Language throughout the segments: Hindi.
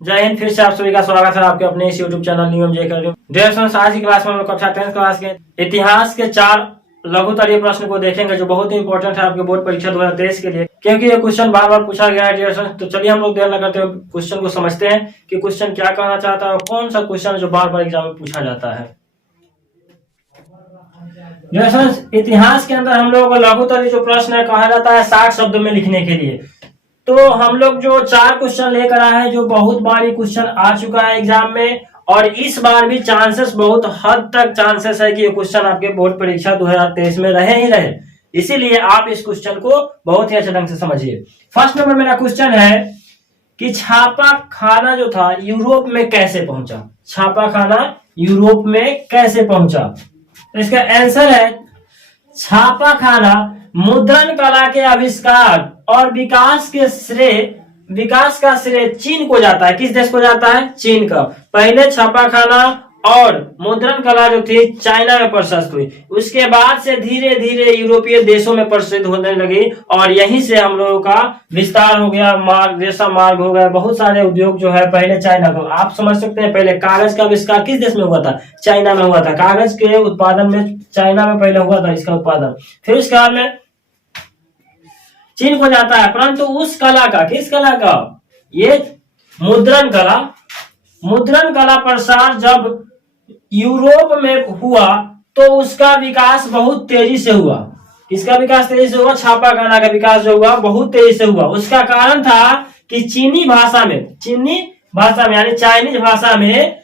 जय हिंद। फिर से आप सभी का स्वागत है आपके अपने इस यूट्यूब चैनल नियम जेकर। डियर स्टूडेंट्स, आज की क्लास में हम लोग कक्षा 10 क्लास के इतिहास के 4 लघुतरीय प्रश्न को देखेंगे जो बहुत ही इंपॉर्टेंट है आपके बोर्ड परीक्षा 2023 के लिए, क्योंकि ये क्वेश्चन बार बार पूछा गया है। डियर स्टूडेंट्स, तो चलिए हम लोग देर न करते हुए क्वेश्चन को समझते हैं कि क्वेश्चन क्या कहना चाहता है और कौन सा क्वेश्चन जो बार बार एग्जाम में पूछा जाता है। डियर स्टूडेंट्स, इतिहास के अंदर हम लोगों को लघुतरीय जो प्रश्न है कहा जाता है 60 शब्दों में लिखने के लिए। तो हम लोग जो 4 क्वेश्चन लेकर आए हैं, जो बहुत बार ये क्वेश्चन आ चुका है एग्जाम में, और इस बार भी चांसेस बहुत हद तक चांसेस है कि ये क्वेश्चन आपके बोर्ड परीक्षा 2023 में रहे ही रहे। इसीलिए आप इस क्वेश्चन को बहुत ही अच्छे ढंग से समझिए। फर्स्ट नंबर मेरा क्वेश्चन है कि छापा खाना जो था यूरोप में कैसे पहुंचा। छापा खाना यूरोप में कैसे पहुंचा? तो इसका आंसर है छापा खाना मुद्रण कला के आविष्कार और विकास का श्रेय चीन को जाता है। किस देश को जाता है? चीन का। पहले छापाखाना और मुद्रण कला जो थी चाइना में प्रशस्त हुई, उसके बाद से धीरे धीरे यूरोपीय देशों में प्रसिद्ध होने लगी और यहीं से हम लोगों का विस्तार हो गया, रेशम मार्ग हो गया, बहुत सारे उद्योग जो है पहले चाइना को। आप समझ सकते हैं पहले कागज का आविष्कार किस देश में हुआ था? चाइना में हुआ था। कागज के उत्पादन में चाइना में पहले हुआ था इसका उत्पादन, फिर उसके बाद में चीन को जाता है। परंतु उस कला का, किस कला का? ये मुद्रण कला प्रसार जब यूरोप में हुआ तो उसका विकास बहुत तेजी से हुआ। किसका विकास तेजी से हुआ? छापा खाना का विकास जो हुआ बहुत तेजी से हुआ। उसका कारण था कि चीनी भाषा में यानी चाइनीज भाषा में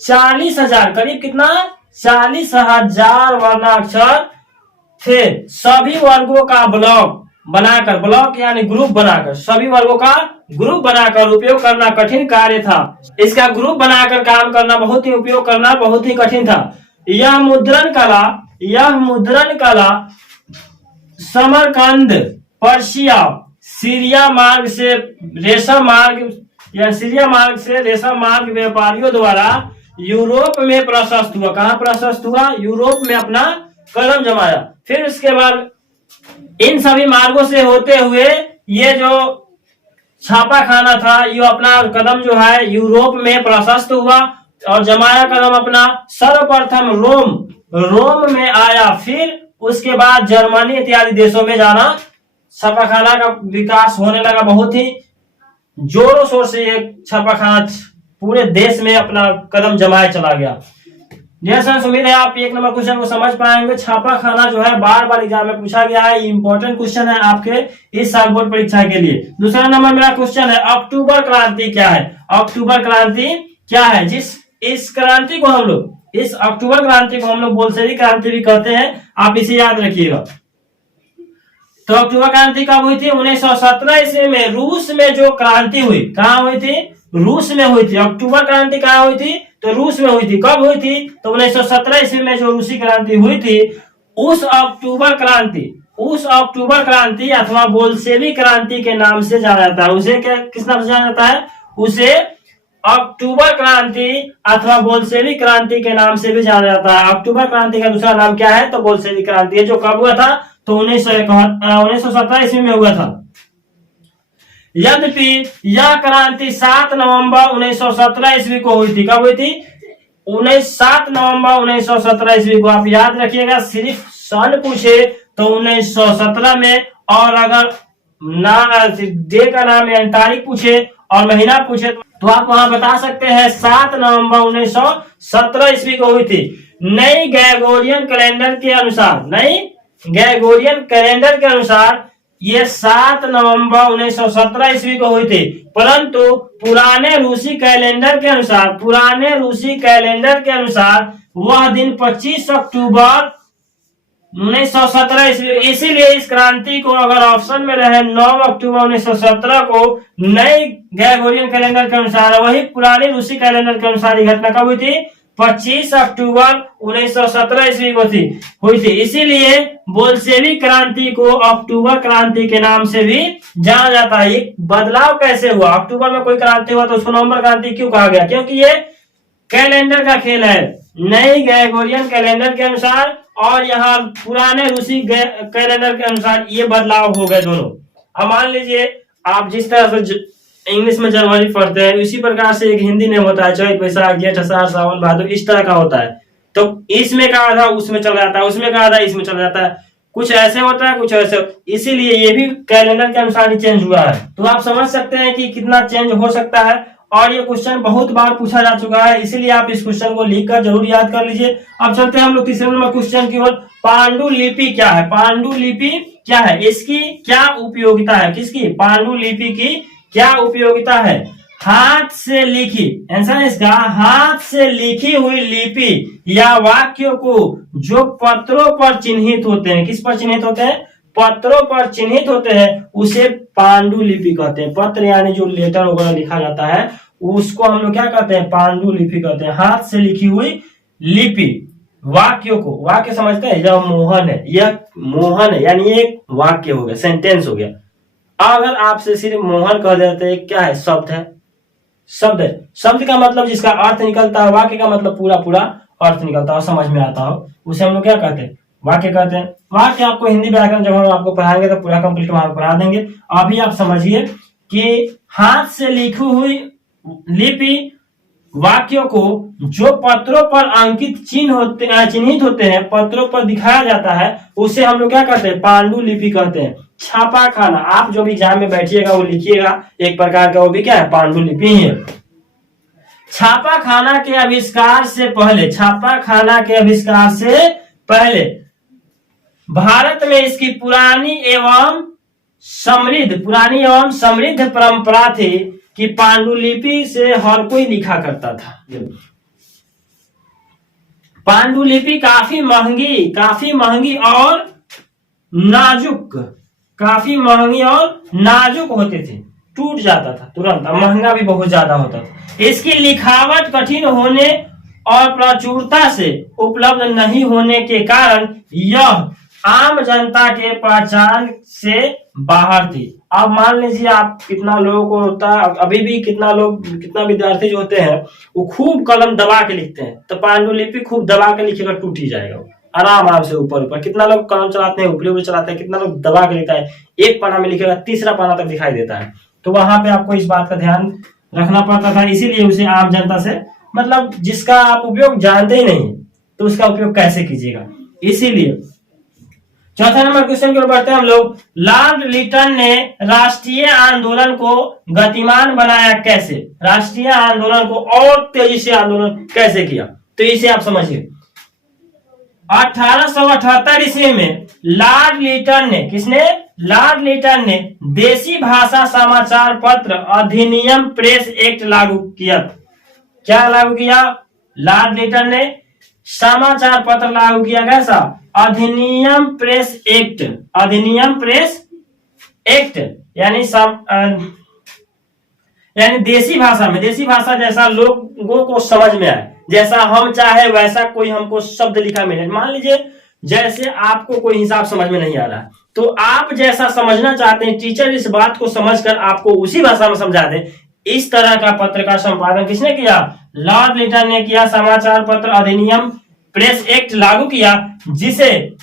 40,000 करीब कितना 40,000 वर्णाक्षर थे। सभी वर्गों का ब्लॉक यानी ग्रुप बनाकर, सभी वर्गों का ग्रुप बनाकर उपयोग करना कठिन कार्य था। इसका ग्रुप बनाकर काम करना उपयोग करना बहुत ही कठिन था। यह मुद्रण कला समरकंद, पर्शिया, सीरिया मार्ग से रेशम मार्ग व्यापारियों द्वारा यूरोप में प्रशस्त हुआ। कहाँ प्रशस्त हुआ? यूरोप में अपना कदम जमाया। फिर उसके बाद इन सभी मार्गों से होते हुए ये जो छापा खाना था ये अपना कदम जो है यूरोप में प्रशस्त हुआ और जमाया कदम अपना। सर्वप्रथम रोम में आया, फिर उसके बाद जर्मनी इत्यादि देशों में जाना छापा खाना का विकास होने लगा। बहुत ही जोरों शोर से ये छापा खाना पूरे देश में अपना कदम जमाए चला गया। जैसा उम्मीद है आप 1 नंबर क्वेश्चन को समझ पाएंगे। छापा खाना जो है बार बार एग्जाम में पूछा गया है, इंपॉर्टेंट क्वेश्चन है आपके इस साल बोर्ड परीक्षा के लिए। दूसरा नंबर मेरा क्वेश्चन है अक्टूबर क्रांति क्या है? अक्टूबर क्रांति क्या है? इस अक्टूबर क्रांति को हम लोग बोल्शेविक क्रांति भी कहते हैं, आप इसे याद रखिएगा। तो अक्टूबर क्रांति कब हुई थी? 1917 ईस्वी में रूस में जो क्रांति हुई। कहाँ हुई थी? रूस में हुई थी। अक्टूबर क्रांति कहाँ हुई थी? तो रूस में हुई थी। कब हुई थी? तो 1917 ईस्वी में जो रूसी क्रांति हुई थी, उस अक्टूबर क्रांति अथवा बोल्शेविक क्रांति के नाम से जाना जाता है। उसे किस नाम से जाना जाता है? उसे अक्टूबर क्रांति अथवा बोल्शेविक क्रांति के नाम से भी जाना जाता है। अक्टूबर क्रांति का दूसरा नाम क्या है? तो बोल्शेविक क्रांति है, जो कब हुआ था? तो 1917 ईस्वी में हुआ था। यद्यपि यह क्रांति 7 नवंबर 1917 ईस्वी को हुई थी। कब हुई थी? 7 नवंबर 1917 ईस्वी को। आप याद रखिएगा, सिर्फ सन पूछे तो 1917 में, और अगर डे का नाम यानी तारीख पूछे और महीना पूछे तो आप वहां बता सकते हैं 7 नवंबर 1917 ईस्वी को हुई थी। नई ग्रेगोरियन कैलेंडर के अनुसार ये 7 नवंबर 1917 ईस्वी को हुई थी, परंतु पुराने रूसी कैलेंडर के अनुसार वह दिन 25 अक्टूबर 1917 ईस्वी। इसीलिए इस क्रांति को अगर ऑप्शन में रहे 9 अक्टूबर 1917 को नई ग्रेगोरियन कैलेंडर के अनुसार, वही पुराने रूसी कैलेंडर के अनुसार ये घटना कब हुई थी? 25 अक्टूबर 1917 ईस्वी को हुई थी। इसीलिए बोल्शेविक क्रांति को अक्टूबर क्रांति के नाम से भी जाना जाता है। ये बदलाव कैसे हुआ? अक्टूबर में कोई क्रांति हुआ तो उसको नवंबर क्रांति क्यों कहा गया? क्योंकि ये कैलेंडर का खेल है, नई ग्रेगोरियन कैलेंडर के अनुसार और यहाँ पुराने रूसी कैलेंडर के अनुसार ये बदलाव हो गए दोनों। अब मान लीजिए आप जिस तरह से इंग्लिश में जनवरी पढ़ते हैं, इसी प्रकार से एक हिंदी नेम होता है चैत वैशाख जेठ आषाढ़ सावन भादो, इस तरह का होता है। तो इसमें का आधा उसमें चला जाता है, उसमें का आधा इसमें चला जाता है, कुछ ऐसे होता है कुछ ऐसे, इसीलिए ये भी कैलेंडर के अनुसार ही चेंज हुआ है। तो आप समझ सकते हैं कि कितना चेंज हो सकता है, और ये क्वेश्चन बहुत बार पूछा जा चुका है, इसीलिए आप इस क्वेश्चन को लिखकर जरूर याद कर लीजिए। अब चलते हैं हम लोग तीसरे नंबर क्वेश्चन की ओर। पांडुलिपि क्या है? पांडुलिपि क्या है? इसकी क्या उपयोगिता है? किसकी? पांडुलिपि की क्या उपयोगिता है? हाथ से लिखी, आंसर इसका हाथ से लिखी हुई लिपि या वाक्यों को जो पत्रों पर चिन्हित होते हैं, किस पर चिन्हित होते हैं? पत्रों पर चिन्हित होते हैं, उसे पांडुलिपि कहते हैं। पत्र यानी जो लेटर वगैरह लिखा जाता है उसको हम लोग क्या कहते हैं? पांडुलिपि कहते हैं। हाथ से लिखी हुई लिपि वाक्यों को, वाक्य समझते हैं, यह मोहन है, यह मोहन है, यानी एक वाक्य हो गया, सेंटेंस हो गया। अगर आपसे सिर्फ मोहन कह देते हैं, क्या है? शब्द है, शब्द है। शब्द का मतलब जिसका अर्थ निकलता है, वाक्य का मतलब पूरा पूरा अर्थ निकलता है, समझ में आता हो, उसे हम लोग क्या कहते हैं? वाक्य कहते हैं। वाक्य आपको हिंदी व्याकरण जब हम आपको पढ़ाएंगे तो पूरा कंप्लीट वहां पढ़ा देंगे। अभी आप समझिए कि हाथ से लिखी हुई लिपि वाक्यों को जो पत्रों पर अंकित चिन्हित होते हैं, पत्रों पर दिखाया जाता है, उसे हम लोग क्या कहते हैं? पांडुलिपि कहते हैं। छापा खाना, आप जो भी एग्जाम में बैठिएगा वो लिखिएगा एक प्रकार का, वो भी क्या है? पांडुलिपि ही है। छापा खाना के आविष्कार से पहले, छापा खाना के आविष्कार से पहले भारत में इसकी पुरानी एवं समृद्ध परंपरा थी कि पांडुलिपि से हर कोई लिखा करता था। पांडुलिपि काफी महंगी और नाजुक होते थे, टूट जाता था तुरंत, महंगा भी बहुत ज्यादा होता था। इसकी लिखावट कठिन होने और प्रचुरता से उपलब्ध नहीं होने के कारण यह आम जनता के पहचान से बाहर थी। अब मान लीजिए आप कितना लोगों को होता है, अभी भी कितना विद्यार्थी जो होते हैं वो खूब कलम दबा के लिखते हैं, तो पांडुलिपि खूब दबा के लिखेगा, टूट ही जाएगा आराम से ऊपर। कितना लोग कलम चलाते हैं ऊपर चलाते हैं, कितना लोग दबा के लिखता है, एक पाना में लिखेगा तीसरा पाना तक दिखाई देता है। तो वहां पे आपको इस बात का ध्यान रखना पड़ता था, इसीलिए उसे आम जनता से, मतलब जिसका आप उपयोग जानते ही नहीं तो उसका उपयोग कैसे कीजिएगा, इसीलिए। चौथा नंबर क्वेश्चन की ओर बढ़ते हैं हम लोग। लॉर्ड लिटन ने राष्ट्रीय आंदोलन को गतिमान बनाया कैसे? राष्ट्रीय आंदोलन को और तेजी से आंदोलन कैसे किया? तो इसे आप समझिए। 1878 ईस्वी में लॉर्ड लिटन ने, किसने? लॉर्ड लिटन ने देसी भाषा समाचार पत्र अधिनियम प्रेस एक्ट लागू किया। क्या लागू किया? लॉर्ड लिटन ने समाचार पत्र लागू किया। कैसा? अधिनियम प्रेस एक्ट। अधिनियम प्रेस एक्ट यानी देसी भाषा में, देसी भाषा जैसा लोगों को समझ में आए, जैसा हम चाहे वैसा कोई हमको शब्द लिखा मिले। मान लीजिए जैसे आपको कोई हिसाब समझ में नहीं आ रहा है, तो आप जैसा समझना चाहते हैं, टीचर इस बात को समझकर आपको उसी भाषा में समझा दे, इस तरह का पत्र का संपादन किसने किया? लॉर्ड लिटन ने किया। समाचार पत्र अधिनियम प्रेस एक्ट लागू किया, जिसे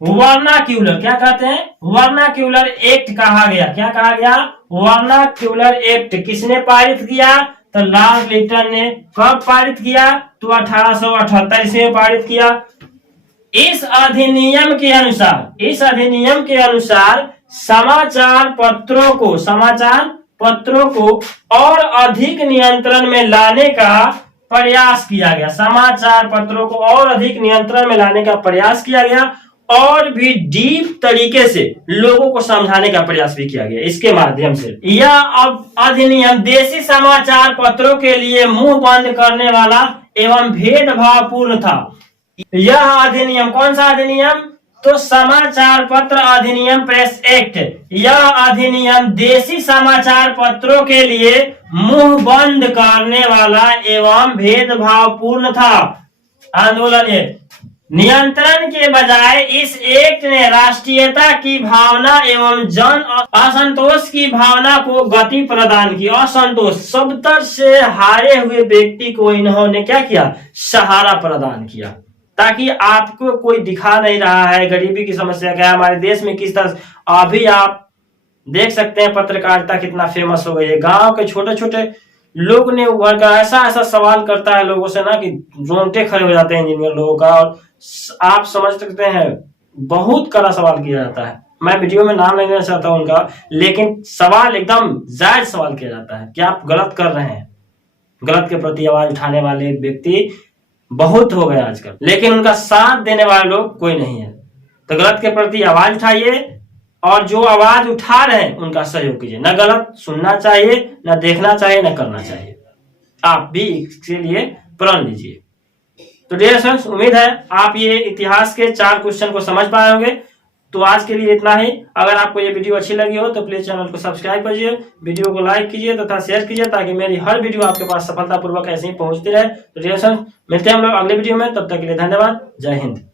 वर्नाक्यूलर, क्या कहते हैं? वर्नाक्यूलर एक्ट कहा गया। क्या कहा गया? Vernacular act. किसने पारित किया? तो लॉर्ड लिटन ने। कब पारित किया? तो 1878 ईस्वी में पारित किया। इस अधिनियम के अनुसार समाचार पत्रों को और अधिक नियंत्रण में लाने का प्रयास किया गया। समाचार पत्रों को और अधिक नियंत्रण में लाने का प्रयास किया गया, और भी डीप तरीके से लोगों को समझाने का प्रयास भी किया गया इसके माध्यम से। यह अब अधिनियम देशी समाचार पत्रों के लिए मुंह बंद करने वाला एवं भेदभावपूर्ण था। यह अधिनियम, कौन सा अधिनियम? तो समाचार पत्र अधिनियम प्रेस एक्ट। यह अधिनियम देशी समाचार पत्रों के लिए मुंह बंद करने वाला एवं भेदभावपूर्ण था। आंदोलन नियंत्रण के बजाय इस एक्ट ने राष्ट्रीयता की भावना एवं जन असंतोष की भावना को गति प्रदान की। असंतोष, सबतर से हारे हुए व्यक्ति को इन्होंने क्या किया? सहारा प्रदान किया, ताकि आपको कोई दिखा नहीं रहा है गरीबी की समस्या क्या है हमारे देश में, किस तरह अभी आप देख सकते हैं पत्रकारिता कितना फेमस हो गई है। गांव के छोटे छोटे लोग ने उभर कर ऐसा ऐसा सवाल करता है लोगों से ना कि रोंगटे खड़े हो जाते हैं इंजीनियर लोगों का। और आप समझ सकते हैं बहुत कड़ा सवाल किया जाता है। मैं वीडियो में नाम नहीं लेना चाहता हूं उनका, लेकिन सवाल एकदम जायज सवाल किया जाता है कि आप गलत कर रहे हैं। गलत के प्रति आवाज उठाने वाले व्यक्ति बहुत हो गए आजकल, लेकिन उनका साथ देने वाले लोग कोई नहीं है। तो गलत के प्रति आवाज उठाइए और जो आवाज उठा रहे हैं उनका सहयोग कीजिए। न गलत सुनना चाहिए, न देखना चाहिए, न करना चाहिए। आप भी इसके लिए प्रण लीजिए। तो डियर फ्रेंड्स, उम्मीद है आप ये इतिहास के 4 क्वेश्चन को समझ पाए होंगे। तो आज के लिए इतना ही। अगर आपको ये वीडियो अच्छी लगी हो तो प्लीज चैनल को सब्सक्राइब कीजिए, वीडियो को लाइक कीजिए तथा शेयर कीजिए, ताकि मेरी हर वीडियो आपके पास सफलतापूर्वक ऐसे ही पहुंचती रहे। तो डियर फ्रेंड्स, मिलते हैं हम लोग अगले वीडियो में। तब तक के लिए धन्यवाद। जय हिंद।